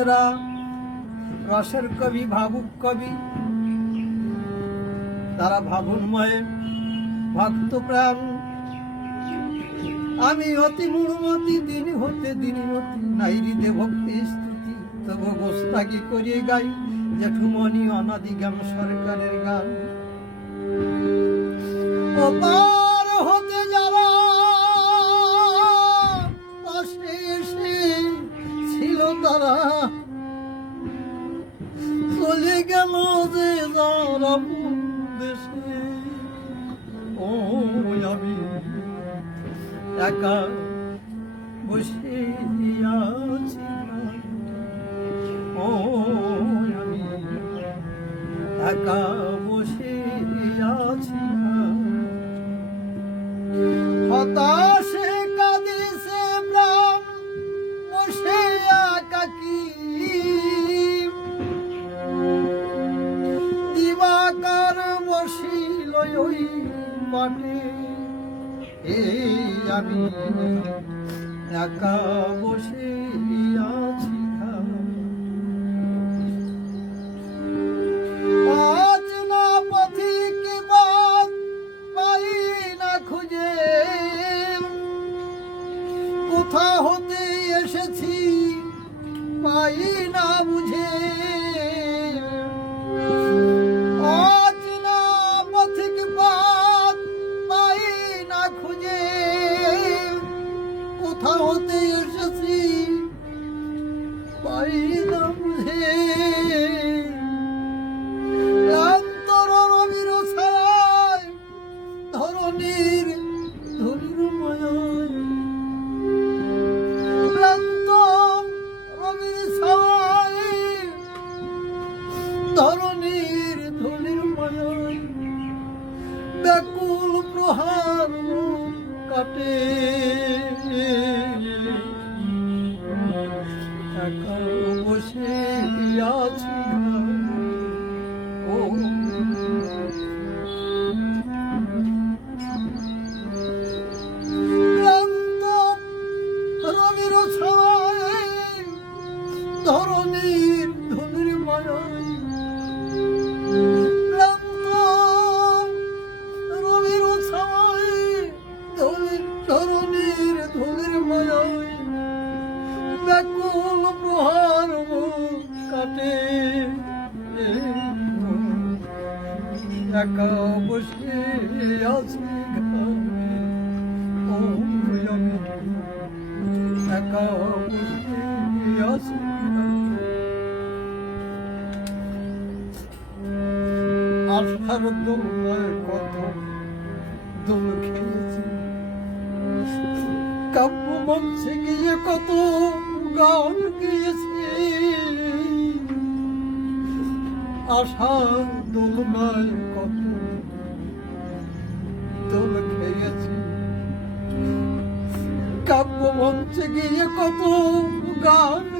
মুর্ম রসের কবি, ভাবুক কবি, তারা ভাবুনময় ভক্ত প্রাণ। আমি অতি মূঢ়মতি দিন হতে দিনমতি নাইরিতে ভক্তি স্তুতি। তবু গোস্তাকি করিয়ে গাই জেঠুমণি অনাদি গান সরকারের গান। ওপার বসে আছি ও একা বসে আছি হতাশে কাঁদিছে প্রাণ বসে একাকি দিবাকার বসিল ওই মাঠে এই আমি একা বসে আছি খুঁজে। কোথা হতে এসেছি পাই না বুঝে। পাই না বুঝে অন্তর রবির ছায় ধরণীর ধরির মায়ায় ক্লান্ত রবির ছায় ধরণীর ধরির মায়ায় ব্যাকুল প্রহার কাটে। ছায় ধরণীর ধনির ধনির ধরণীর ধনির মায়ায় ব্যাকুল প্রহার কাটে একা বসে আছি ঘরে ও আশার দোলায় কত দোল খেয়েছি কাব্য গিয়ে কত গান গিয়েছি আশার দোলনায় কত মঞ্চে গিয়ে কত গান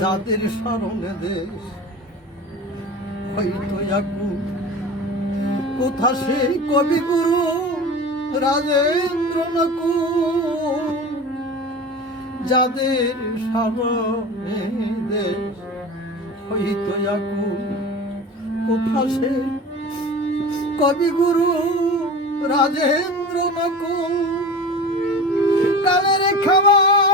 যাদের স্মরণে দেশ, হয়তো কোথা সেই কবিগুরু রাজেন্দ্র নকুল? যাদের স্মরণে দেশ, হয়তো একু কোথা সে কবিগুরু রাজেন্দ্র নকুল? কালের খাওয়ায়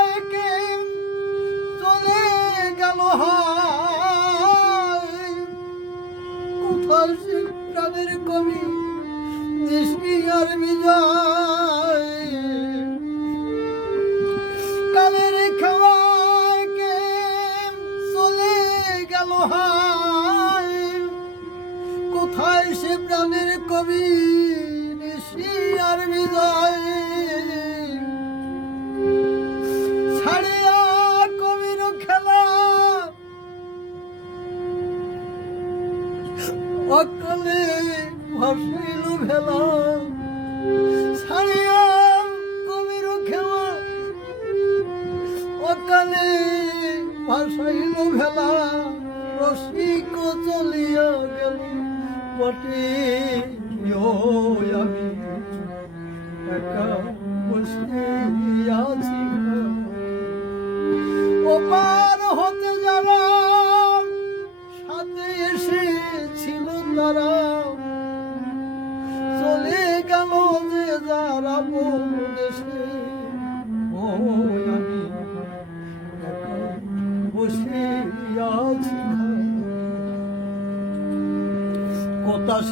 গেল হায়। কোথায় সে প্রাণের কবি দেশমি আর বিজয় বটে ও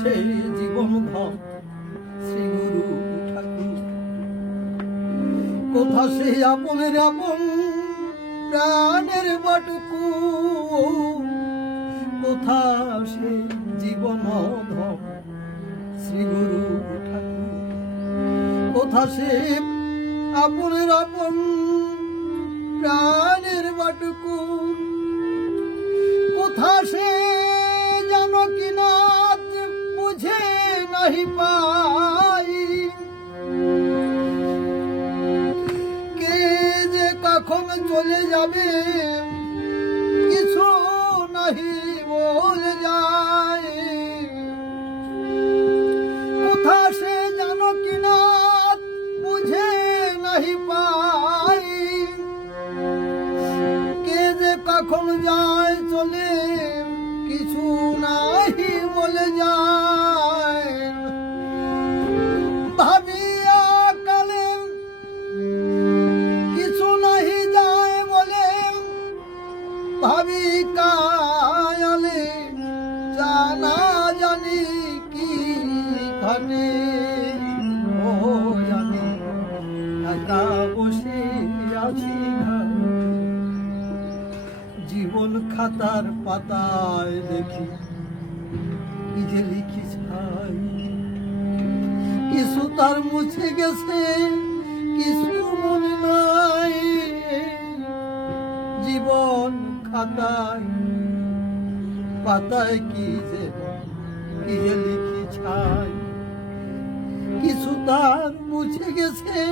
সেই জীবন ধর শ্রী গুরু ঠাকুর, কোথা সেই আপনের আপন প্রাণের বাটুকু? কোথা সে জীবন ধর? শ্রী ঠাকুর, কোথা সে আপনের আপন নাহি কে যে কখন চলে যাবে, কিছু নাহি বলে যায়। কোথা সে জানো কি না বুঝে নাহি পাই। কে যে কখন যায় চলে, কিছু নাহি বলে যায়। জানা জানি কি ঘটে। ও জানি বসে আছি জীবন খাতার পাতায় দেখি, কি যে কিছু তার মুছে গেছে পাতায় কি যে কি যে লিখি ছাই। কিছু তার মুছে গেছে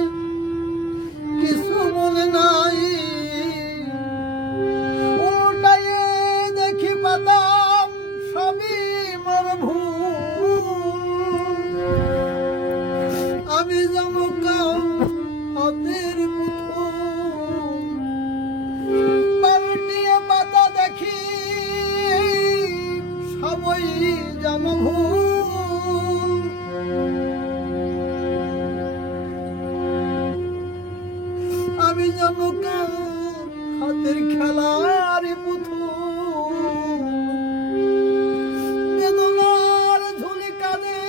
কিছু মনে নাই। আমাদের খেলার পুতু বেদনার ঝুলি কানে,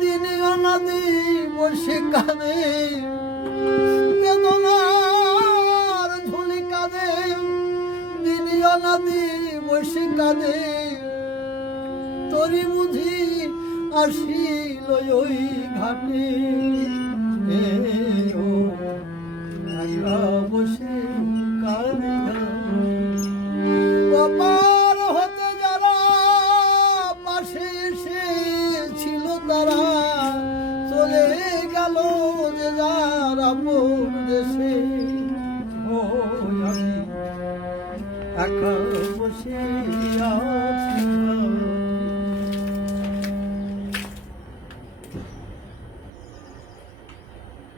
দিনে অনাদি বসে কানে। বেদনার ঝুলি কানে, দিনে অনাদি বসে কানে। তরি বুঝি আসিল ওই ঘাটে। বসে তারা চলে গেল যে যার আপন দেশে। ও আমি একা বসিয়া